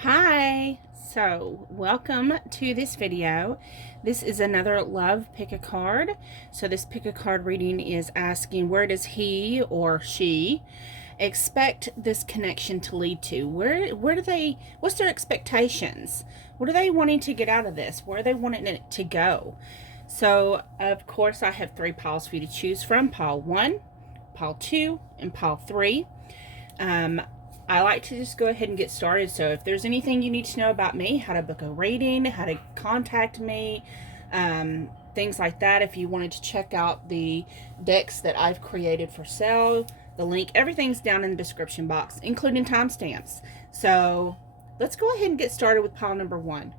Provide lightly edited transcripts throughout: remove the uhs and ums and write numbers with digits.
Hi, so welcome to this video. This is another love pick a card. So this pick a card reading is asking, where does he or she expect this connection to lead to? What's their expectations? What are they wanting to get out of this? Where are they wanting it to go? So of course I have 3 piles for you to choose from: pile 1, pile 2, and pile 3. I like to just go ahead and get started. So if there's anything you need to know about me, how to book a reading, how to contact me, things like that, if you wanted to check out the decks that I've created for sale, the link, everything's down in the description box, including timestamps. So let's go ahead and get started with pile number 1.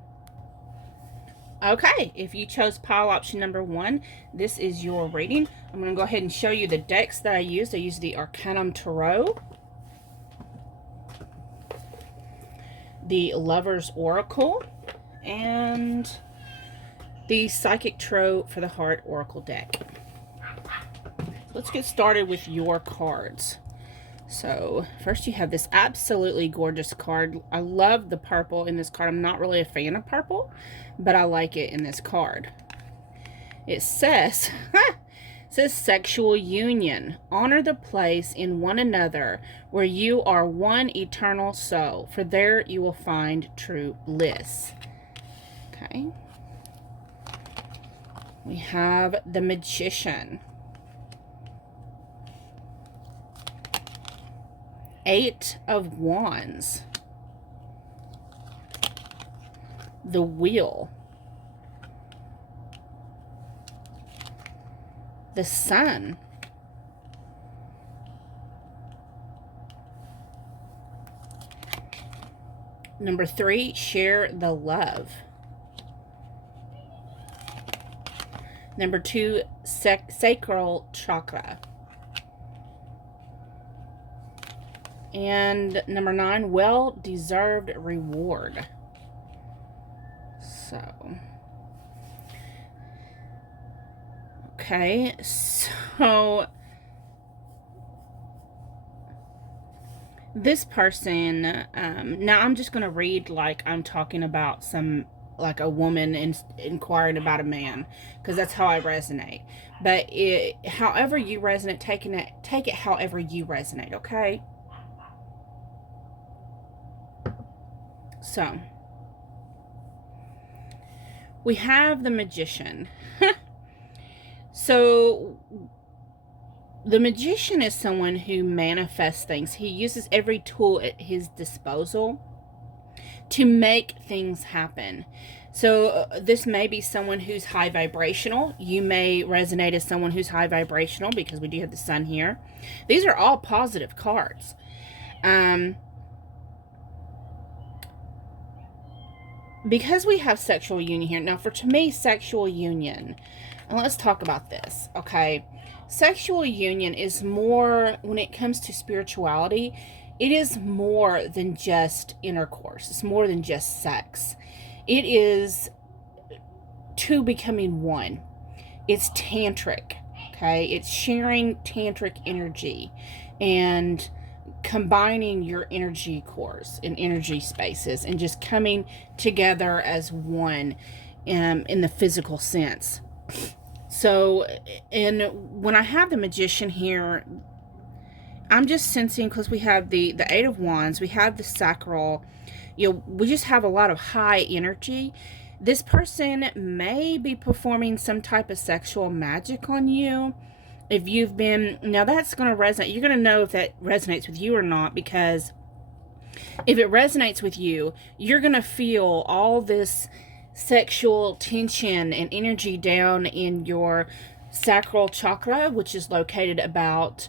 Okay, if you chose pile option number 1, this is your reading. I'm going to go ahead and show you the decks that I used. I used the Arcanum Tarot, the Lover's Oracle, and the Psychic Tarot for the Heart Oracle deck. Let's get started with your cards. So first you have this absolutely gorgeous card. I love the purple in this card. I'm not really a fan of purple, but I like it in this card. It says says sexual union. Honor the place in one another where you are one eternal soul, for there you will find true bliss. Okay. We have the Magician. 8 of Wands. The Wheel. The Sun. Number 3, share the love. Number 2, sacral chakra. And number 9, well-deserved reward. So, okay, so this person, now I'm just going to read like I'm talking about like a woman inquiring about a man, because that's how I resonate. But however you resonate, take it however you resonate, okay? So, we have the Magician. So, the Magician is someone who manifests things. He uses every tool at his disposal to make things happen. So this may be someone who's high vibrational. You may resonate as someone who's high vibrational, because we do have the Sun here. These are all positive cards. Because we have sexual union here. Now, to me, sexual union, and let's talk about this, okay? Sexual union is more, when it comes to spirituality, it is more than just intercourse. It's more than just sex. It is two becoming one. It's tantric, okay? It's sharing tantric energy and combining your energy cores and energy spaces and just coming together as one in the physical sense. So, and when I have the Magician here, I'm just sensing, because we have the 8 of Wands, we have the sacral, we just have a lot of high energy. This person may be performing some type of sexual magic on you. If you've been, now that's going to resonate. You're going to know if that resonates with you or not, because if it resonates with you, you're going to feel all this sexual tension and energy down in your sacral chakra, which is located about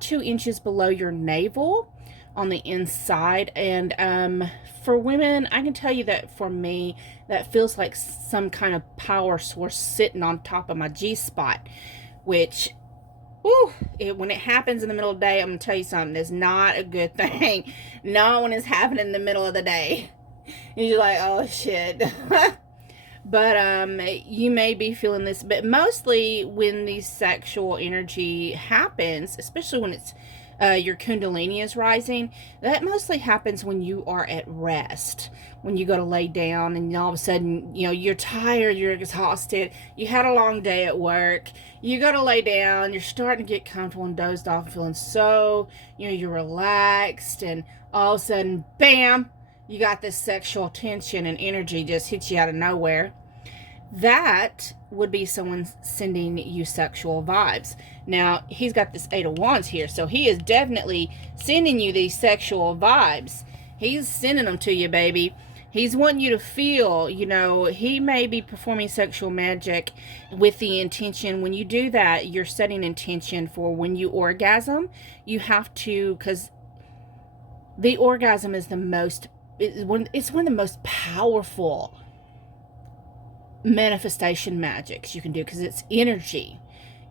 2 inches below your navel on the inside. And for women, I can tell you that for me, that feels like some kind of power source sitting on top of my G-spot, which, whew, when it happens in the middle of the day, I'm going to tell you something, it's not a good thing. Not when it's happening in the middle of the day. You're like, oh shit. But you may be feeling this, but mostly when the sexual energy happens, especially when it's your kundalini is rising. That mostly happens when you are at rest, when you go to lay down and all of a sudden, you know, you're tired, you're exhausted, you had a long day at work, you go to lay down, you're starting to get comfortable and dozed off, feeling so, you know, you're relaxed, and all of a sudden, bam, you got this sexual tension and energy just hits you out of nowhere. That would be someone sending you sexual vibes. Now, he's got this Eight of Wands here, so he is definitely sending you these sexual vibes. He's sending them to you, baby. He's wanting you to feel, you know, he may be performing sexual magic with the intention. When you do that, you're setting intention for when you orgasm. You have to, because the orgasm is it's one of the most powerful manifestation magics you can do, because it's energy.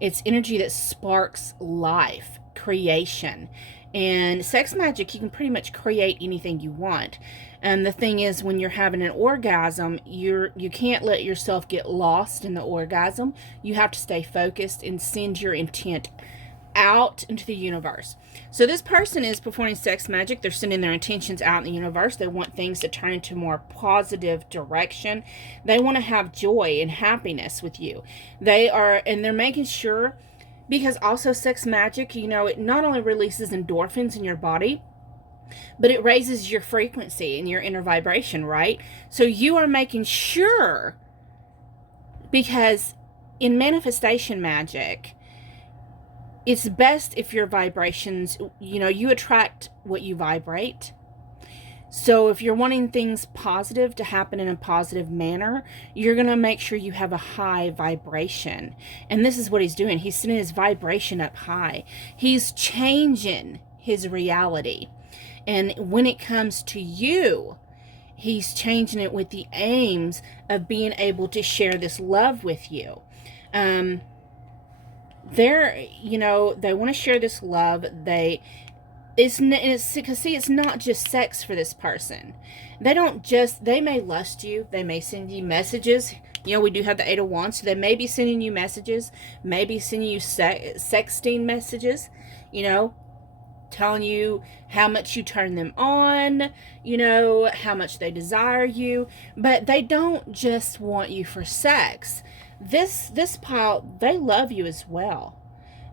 It's energy that sparks life, creation. And sex magic, you can pretty much create anything you want. And the thing is, when you're having an orgasm, you can't let yourself get lost in the orgasm. You have to stay focused and send your intent out into the universe. So this person is performing sex magic. They're sending their intentions out in the universe. They want things to turn into more positive direction. They want to have joy and happiness with you. They're making sure, because also sex magic, you know, it not only releases endorphins in your body, but it raises your frequency and your inner vibration, right? So you are making sure, because in manifestation magic, it's best if your vibrations, you know, you attract what you vibrate. So if you're wanting things positive to happen in a positive manner, you're going to make sure you have a high vibration. And this is what he's doing. He's sending his vibration up high. He's changing his reality. And when it comes to you, he's changing it with the aims of being able to share this love with you. You know, they want to share this love. It's not just sex for this person. They may lust you. They may send you messages. You know, we do have the Eight of Wands, so they may be sending you messages, maybe sending you sexting messages, you know, telling you how much you turn them on, you know, how much they desire you. But they don't just want you for sex. This pile, they love you as well.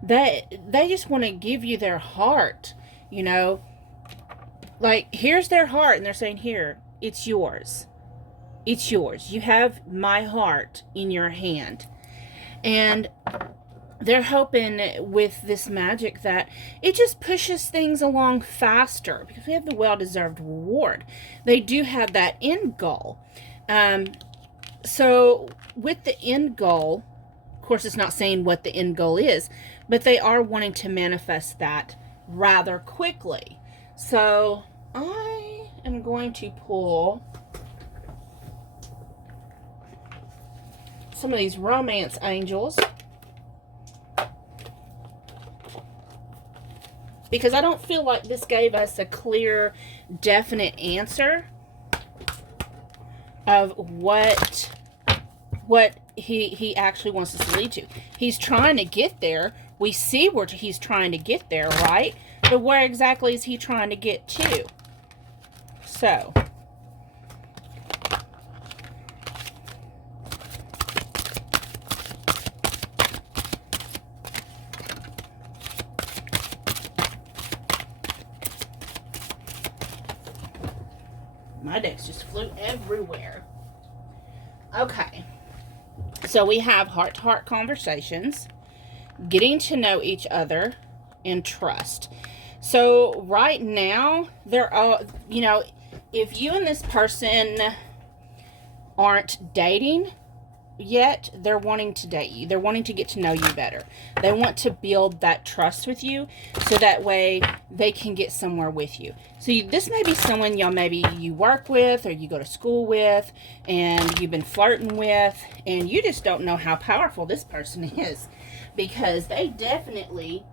They just want to give you their heart, you know. Like, here's their heart, and they're saying, here, it's yours. It's yours. You have my heart in your hand. And they're hoping with this magic that it just pushes things along faster, because we have the well-deserved reward. They do have that end goal. So with the end goal, of course, it's not saying what the end goal is, but they are wanting to manifest that rather quickly. So I am going to pull some of these romance angels, because I don't feel like this gave us a clear, definite answer of what he actually wants us to lead to. He's trying to get there. We see where he's trying to get there, right? But where exactly is he trying to get to? So, my decks just flew everywhere. Okay. So we have heart-to-heart conversations, getting to know each other, and trust. So right now, you know, if you and this person aren't dating yet, they're wanting to date you. They're wanting to get to know you better. They want to build that trust with you, so that way they can get somewhere with you. So this may be someone maybe you work with, or you go to school with, and you've been flirting with, and you just don't know how powerful this person is, because they definitely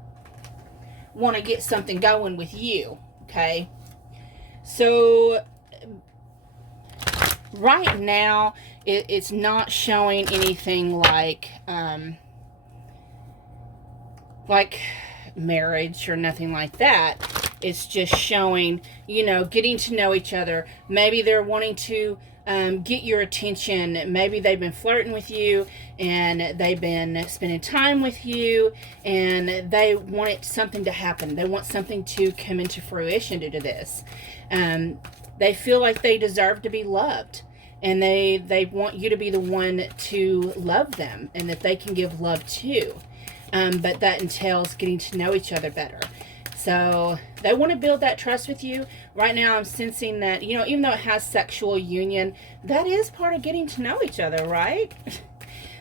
want to get something going with you, okay? So right now, it's not showing anything like marriage or nothing like that. It's just showing, you know, getting to know each other. Maybe they're wanting to get your attention. Maybe they've been flirting with you and they've been spending time with you and they want something to happen. They want something to come into fruition due to this. They feel like they deserve to be loved, and they want you to be the one to love them and that they can give love to. But that entails getting to know each other better. So they want to build that trust with you. Right now I'm sensing that, you know, even though it has sexual union, that is part of getting to know each other, right?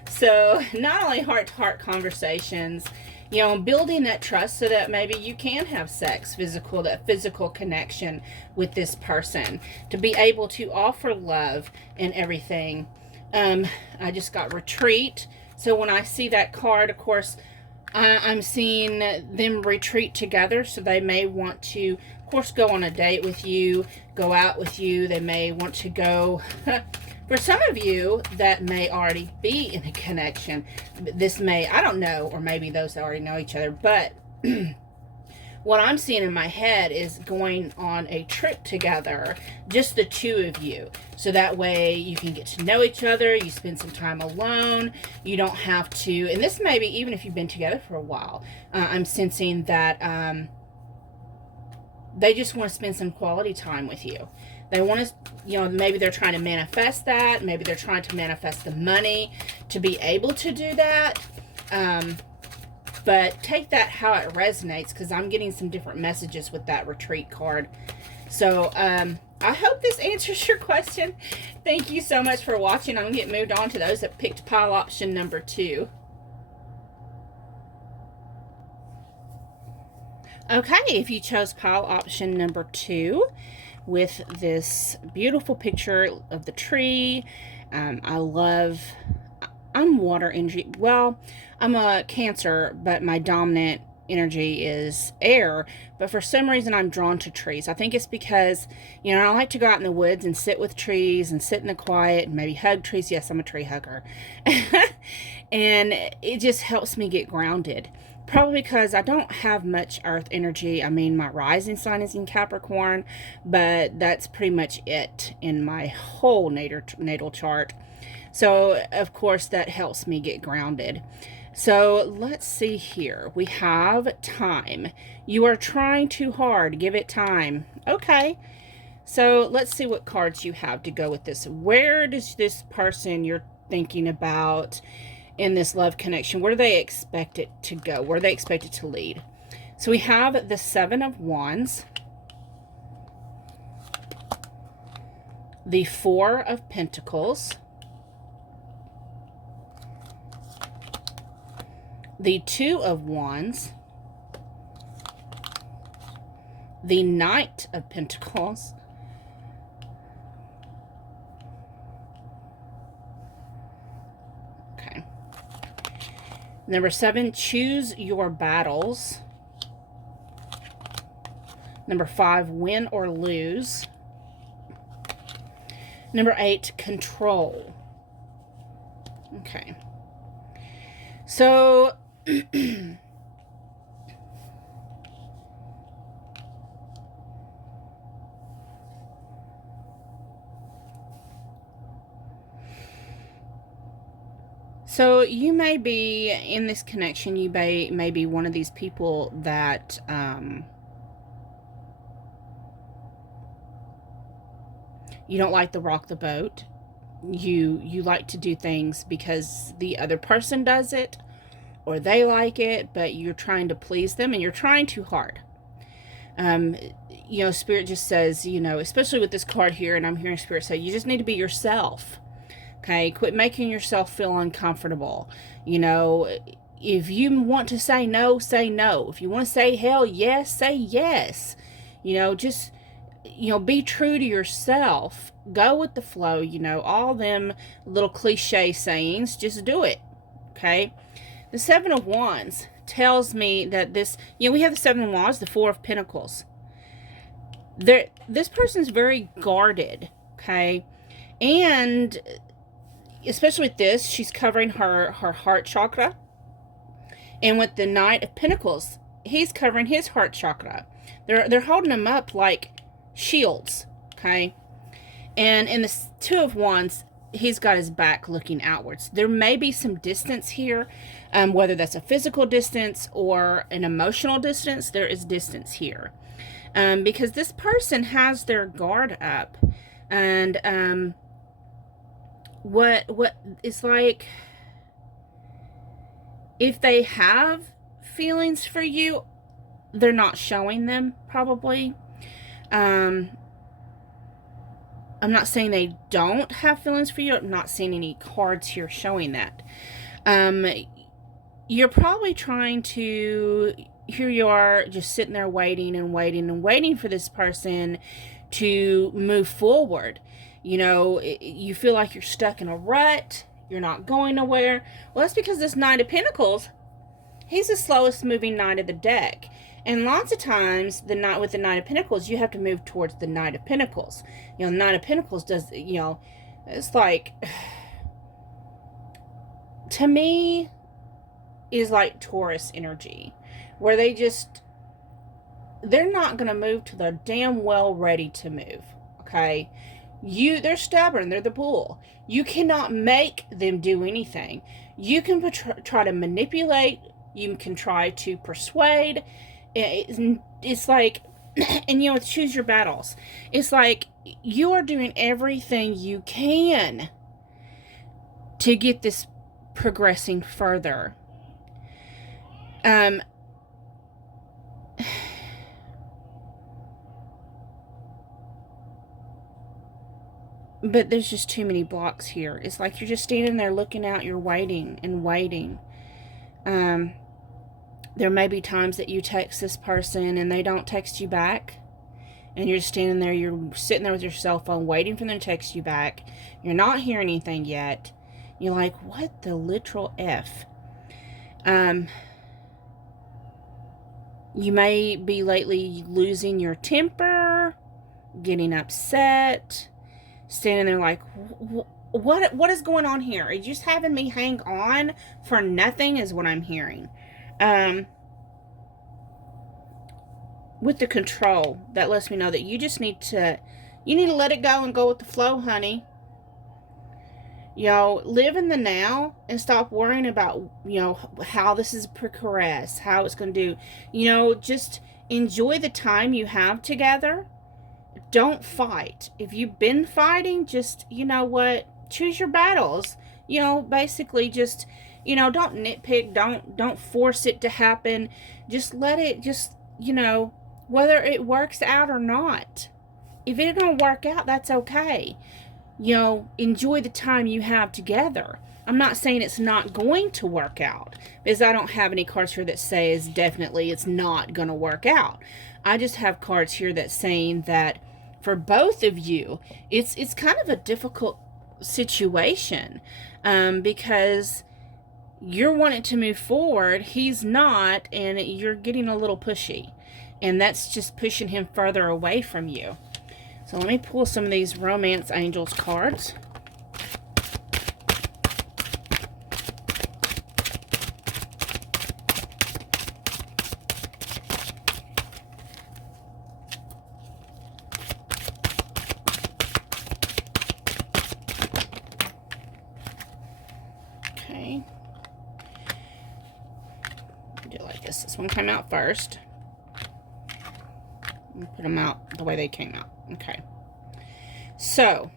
So not only heart-to-heart conversations, you know, building that trust so that maybe you can have sex, that physical connection with this person, to be able to offer love and everything. I just got retreat. So when I see that card, of course, I'm seeing them retreat together. So they may want to, of course, go on a date with you, go out with you. They may want to go, for some of you, that may already be in a connection. This may, I don't know, or maybe those that already know each other. But what I'm seeing in my head is going on a trip together, just the two of you. So that way you can get to know each other. You spend some time alone. You don't have to, and this may be even if you've been together for a while. I'm sensing that they just want to spend some quality time with you. They want to, you know, maybe they're trying to manifest that. Maybe they're trying to manifest the money to be able to do that. But take that how it resonates, because I'm getting some different messages with that retreat card. So I hope this answers your question. Thank you so much for watching. I'm going to get moved on to those that picked pile option number 2. Okay, if you chose pile option number 2 with this beautiful picture of the tree, I'm water energy. Well, I'm a Cancer, but my dominant energy is air. But for some reason, I'm drawn to trees. I think it's because, you know, I like to go out in the woods and sit with trees and sit in the quiet and maybe hug trees. Yes, I'm a tree hugger. And it just helps me get grounded. Probably because I don't have much earth energy. I mean, my rising sign is in Capricorn, but that's pretty much it in my whole natal chart. So, of course, that helps me get grounded. So, let's see here. We have time. You are trying too hard. Give it time. Okay. So, let's see what cards you have to go with this. Where does this person you're thinking about in this love connection, where do they expect it to go? Where do they expect it to lead? So, we have the 7 of Wands, the 4 of Pentacles, the 2 of Wands, the Knight of Pentacles, okay. Number 7, choose your battles. Number 5, win or lose. Number 8, control. Okay. So, so you may be in this connection, you may be one of these people that you don't like to rock the boat. You like to do things because the other person does it or they like it, but you're trying to please them and you're trying too hard. You know, Spirit just says, you know, especially with this card here, and I'm hearing Spirit say, you just need to be yourself. Okay, quit making yourself feel uncomfortable. You know, if you want to say no, say no. If you want to say hell yes, say yes. You know, just, you know, be true to yourself. Go with the flow, you know, all them little cliche sayings, just do it. Okay? The 7 of Wands tells me that this, you know, we have the 7 of Wands, the 4 of Pentacles. This person's very guarded, okay? And especially with this, she's covering her heart chakra. And with the Knight of Pentacles, he's covering his heart chakra. They're holding him up like shields, okay? And in the Two of Wands, he's got his back looking outwards. There may be some distance here, whether that's a physical distance or an emotional distance. There is distance here, because this person has their guard up, and what it's like, if they have feelings for you, they're not showing them, probably. I'm not saying they don't have feelings for you. I'm not seeing any cards here showing that. You're probably trying to, here you are just sitting there waiting and waiting and waiting for this person to move forward. You know, you feel like you're stuck in a rut. You're not going nowhere. Well, that's because this Knight of Pentacles, he's the slowest moving Knight of the deck. And lots of times, with the Knight of Pentacles, you have to move towards the Knight of Pentacles. You know, the Knight of Pentacles does, you know, it's like, to me, is like Taurus energy, where they're not going to move till they're damn well ready to move, okay? They're stubborn, they're the bull. You cannot make them do anything. You can try to manipulate, you can try to persuade. It's like, and you know, choose your battles. It's like you are doing everything you can to get this progressing further. But there's just too many blocks here. It's like you're just standing there looking out, you're waiting and waiting. There may be times that you text this person and they don't text you back. And you're just standing there, you're sitting there with your cell phone waiting for them to text you back. You're not hearing anything yet. You're like, what the literal F? You may be lately losing your temper, getting upset, standing there like, what is going on here? Are you just having me hang on for nothing is what I'm hearing. With the control, that lets me know that you just need to let it go and go with the flow, honey. You know, live in the now and stop worrying about, you know, how this is progress, how it's going to do. You know, just enjoy the time you have together. Don't fight. If you've been fighting, just, you know what, choose your battles. You know, basically just, you know, don't nitpick, don't force it to happen. Just let it, just, you know, whether it works out or not. If it don't work out, that's okay. You know, enjoy the time you have together. I'm not saying it's not going to work out, because I don't have any cards here that says definitely it's not going to work out. I just have cards here that's saying that for both of you, it's kind of a difficult situation, because you're wanting to move forward, he's not, and you're getting a little pushy, and that's just pushing him further away from you. So let me pull some of these Romance Angels cards. Okay. Do it like this. This one came out first. And put them out the way they came out. Okay. So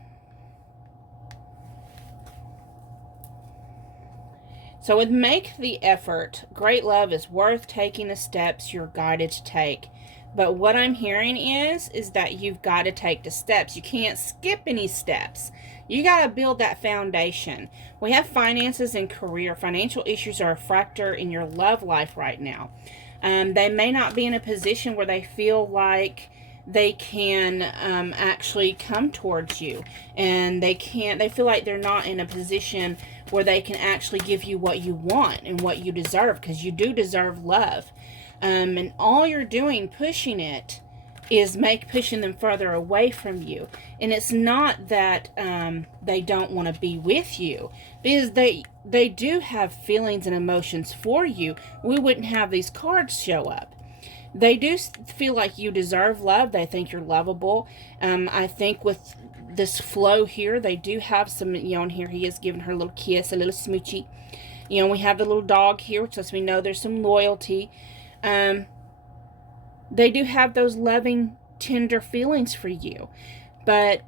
with make the effort, great love is worth taking the steps you're guided to take. But what I'm hearing is that you've got to take the steps. You can't skip any steps. You got to build that foundation. We have finances and career. Financial issues are a factor in your love life right now. They may not be in a position where they feel like they can actually come towards you, and they feel like they're not in a position where they can actually give you what you want and what you deserve, because you do deserve love. And all you're doing pushing it is pushing them further away from you. And it's not that they don't want to be with you, because they do have feelings and emotions for you. We wouldn't have these cards show up. They do feel like you deserve love. They think you're lovable. I think with this flow here, they do have some, in here he is giving her a little kiss, a little smoochie. We have the little dog here, which lets me know there's some loyalty. They do have those loving, tender feelings for you. But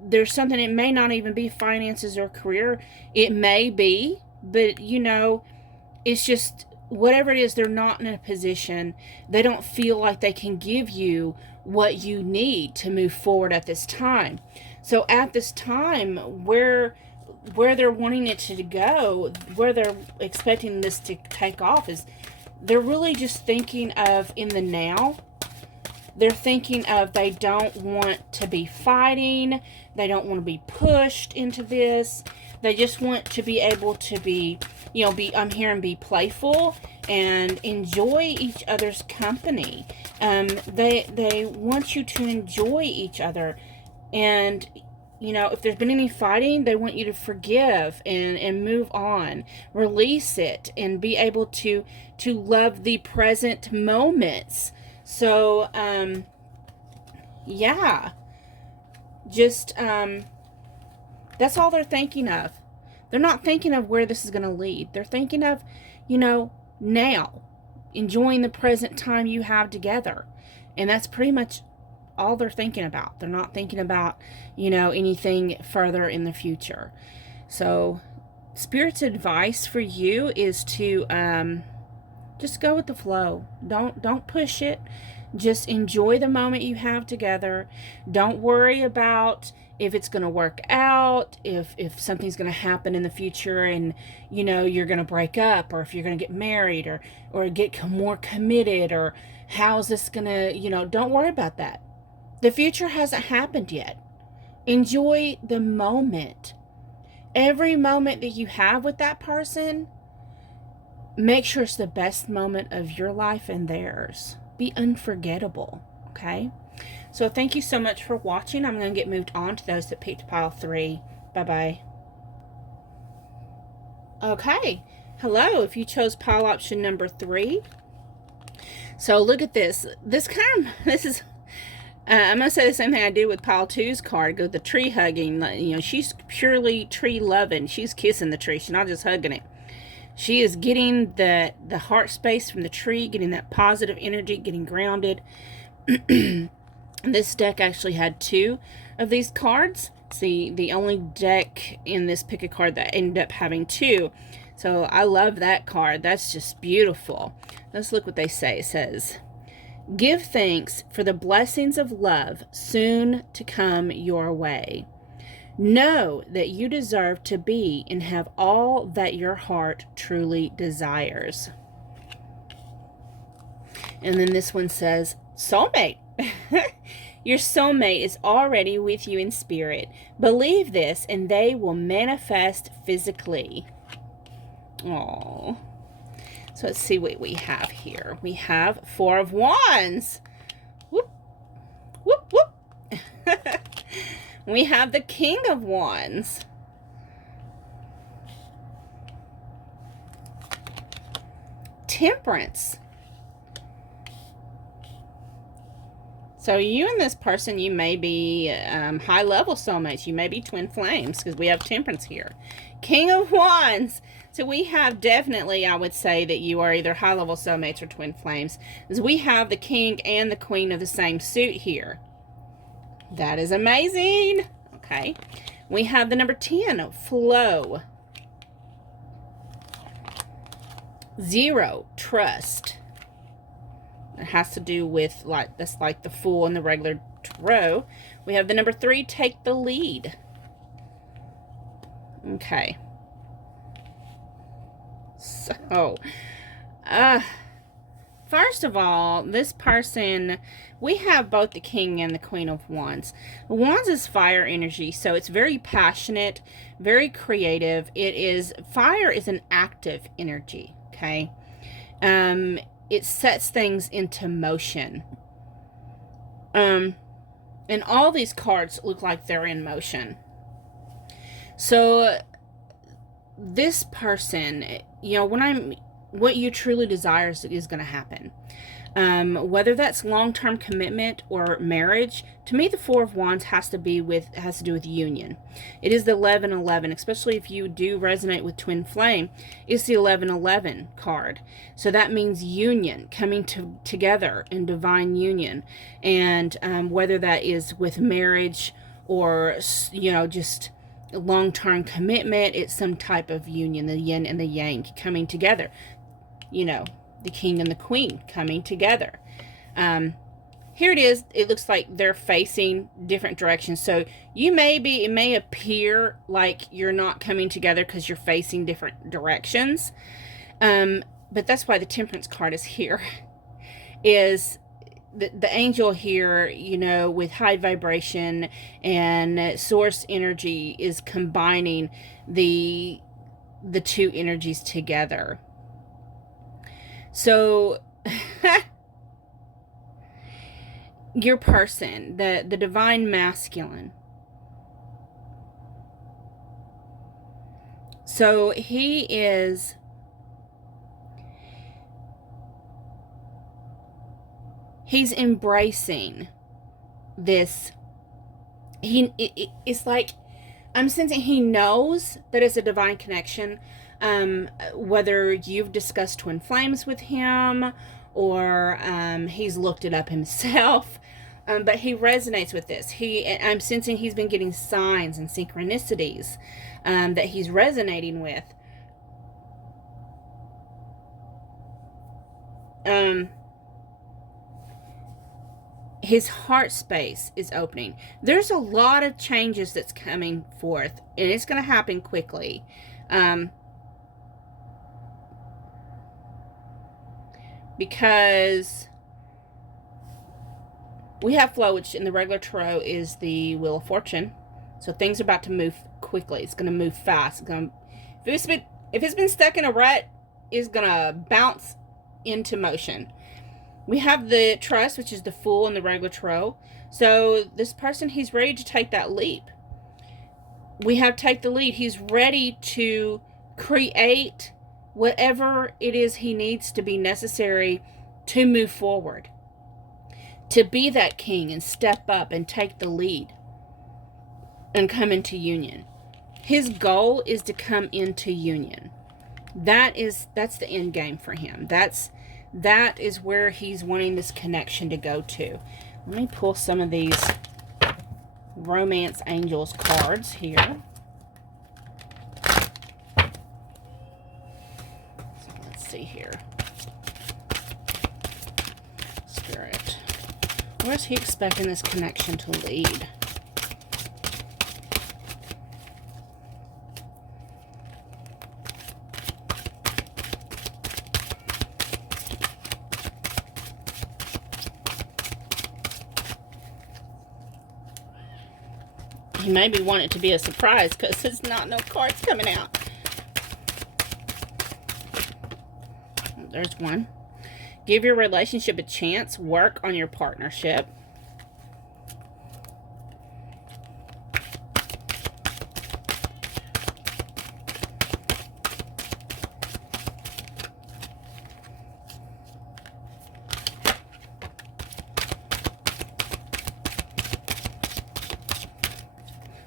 there's something, it may not even be finances or career. It may be, but, it's just, whatever it is, they're not in a position, they don't feel like they can give you what you need to move forward at this time. So at this time, where they're wanting it to go, where they're expecting this to take off, is they're really just thinking of in the now. They're thinking of, they don't want to be fighting. They don't want to be pushed into this. They just want to be able to be, be playful and enjoy each other's company. They want you to enjoy each other. And, if there's been any fighting, they want you to forgive and move on. Release it and be able to love the present moments. So, yeah. Just, that's all they're thinking of. They're not thinking of where this is going to lead. They're thinking of, now. Enjoying the present time you have together. And that's pretty much all they're thinking about. They're not thinking about, anything further in the future. So, Spirit's advice for you is to just go with the flow. Don't push it. Just enjoy the moment you have together. Don't worry about if it's going to work out, if something's going to happen in the future and, you're going to break up, or if you're going to get married or get more committed, or how's this going to, don't worry about that. The future hasn't happened yet. Enjoy the moment. Every moment that you have with that person, make sure it's the best moment of your life and theirs. Be unforgettable, okay? So thank you so much for watching. I'm going to get moved on to those that picked pile 3. Bye-bye. Okay. Hello, if you chose pile option number 3. So look at this. This is... I'm going to say the same thing I did with pile 2's card. Go the tree hugging. She's purely tree loving. She's kissing the tree. She's not just hugging it. She is getting the heart space from the tree, getting that positive energy, getting grounded. This deck actually had 2 of these cards. It's the only deck in this pick a card that ended up having 2. So I love that card. That's just beautiful. Let's look what they say. It says, give thanks for the blessings of love soon to come your way. Know that you deserve to be and have all that your heart truly desires. And then this one says, soulmate. Your soulmate is already with you in spirit. Believe this and they will manifest physically. Aww. So let's see what we have here. We have 4 of Wands. Whoop. Whoop, whoop. We have the King of Wands. Temperance. So you and this person, you may be high-level soulmates. You may be twin flames because we have Temperance here. King of Wands. So we have definitely, I would say, that you are either high-level soulmates or twin flames. Because we have the King and the Queen of the same suit here. That is amazing. Okay. We have the number 10, flow. 0, trust. It has to do with, that's like the Fool and the regular tarot. We have the number 3, take the lead. Okay. So, first of all, this person, we have both the King and the Queen of Wands. Wands is fire energy, so it's very passionate, very creative. Fire is an active energy, okay? It sets things into motion. And all these cards look like they're in motion. So, this person, what you truly desire is going to happen. Whether that's long-term commitment or marriage. To me, the Four of Wands has to do with union. It is the 11-11, especially if you do resonate with twin flame. It's the 11-11 card. So that means union, coming together in divine union. And whether that is with marriage or, just long-term commitment, it's some type of union, the yin and the yang coming together. The king and the queen coming together. Here it is. It looks like they're facing different directions. So it may appear like you're not coming together because you're facing different directions. But that's why the Temperance card is here. Is the angel here, with high vibration and source energy, is combining the two energies together. So your person, the divine masculine. So he's embracing this. It's like, I'm sensing he knows that it's a divine connection. Whether you've discussed twin flames with him or he's looked it up himself, but he resonates with this. I'm sensing he's been getting signs and synchronicities that he's resonating with. His heart space is opening. There's a lot of changes that's coming forth, and it's going to happen quickly. Because we have flow, which in the regular tarot is the Wheel of Fortune. So things are about to move quickly. It's going to move fast. If it's been stuck in a rut, it's going to bounce into motion. We have the Trust, which is the Fool in the regular tarot. So this person, he's ready to take that leap. We have Take the Lead. He's ready to create whatever it is he needs to be necessary to move forward. To be that king and step up and take the lead and come into union. His goal is to come into union. That's the end game for him. That is where he's wanting this connection to go to. Let me pull some of these Romance Angels cards here. So let's see here. Spirit. Where's he expecting this connection to lead? You maybe want it to be a surprise because there's not no cards coming out. There's one. Give your relationship a chance. Work on your partnership.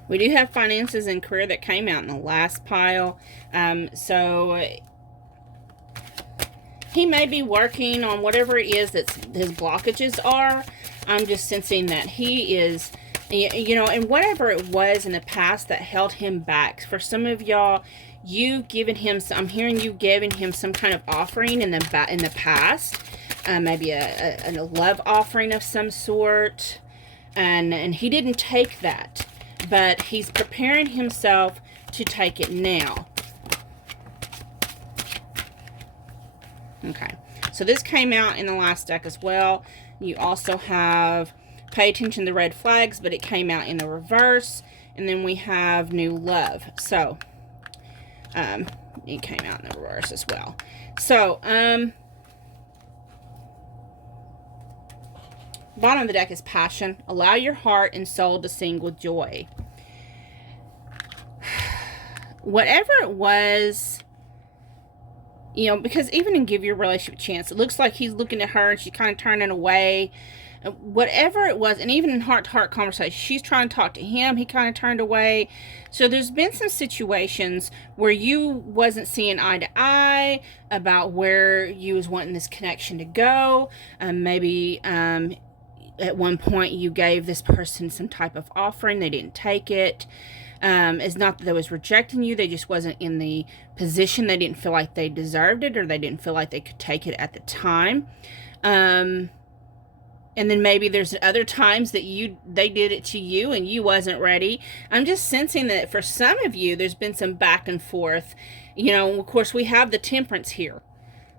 We do have finances and career that came out in the last pile. So he may be working on whatever it is that his blockages are. I'm just sensing that he is, and whatever it was in the past that held him back. For some of y'all, you've given him, I'm hearing you giving him some kind of offering in the past. Maybe a love offering of some sort. And he didn't take that. But he's preparing himself to take it now. Okay. So this came out in the last deck as well. You also have Pay Attention to the Red Flags, but it came out in the reverse. And then we have New Love. So, it came out in the reverse as well. So, bottom of the deck is Passion. Allow your heart and soul to sing with joy. Whatever it was You know, because even in Give Your Relationship a Chance, it looks like he's looking at her and she's kind of turning away. Whatever it was, and even in heart-to-heart conversation, she's trying to talk to him, he kind of turned away. So there's been some situations where you wasn't seeing eye to eye about where you was wanting this connection to go. Maybe at one point you gave this person some type of offering, they didn't take it. It's not that they was rejecting you, they just wasn't in the position, they didn't feel like they deserved it, or they didn't feel like they could take it at the time. And then maybe there's other times that they did it to you and you wasn't ready. I'm just sensing that for some of you, there's been some back and forth. You know, of course, we have the Temperance here.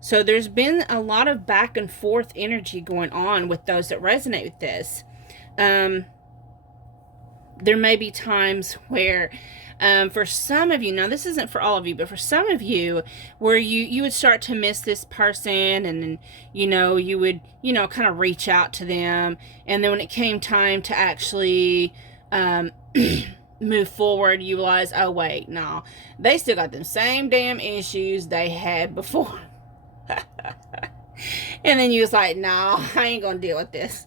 So there's been a lot of back and forth energy going on with those that resonate with this. There may be times where, for some of you, now this isn't for all of you, but for some of you, where you would start to miss this person, and then, you would, kind of reach out to them. And then when it came time to actually move forward, you realize, oh, wait, no, they still got them same damn issues they had before. And then you was like, no, I ain't gonna deal with this.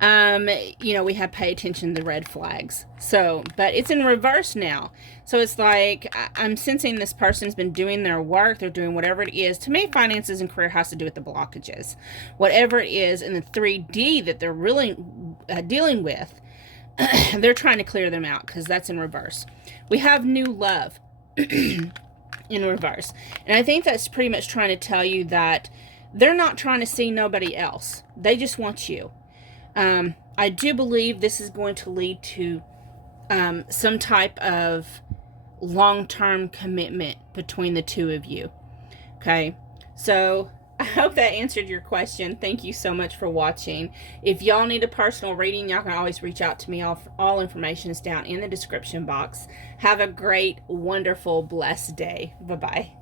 We have pay attention to the red flags. So, but it's in reverse now. So it's like, I'm sensing this person's been doing their work. They're doing whatever it is. To me, finances and career has to do with the blockages. Whatever it is in the 3D that they're really dealing with, they're trying to clear them out, because that's in reverse. We have new love in reverse. And I think that's pretty much trying to tell you that they're not trying to see nobody else. They just want you. I do believe this is going to lead to some type of long-term commitment between the two of you. Okay, so I hope that answered your question. Thank you so much for watching. If y'all need a personal reading, y'all can always reach out to me. All information is down in the description box. Have a great, wonderful, blessed day. Bye-bye.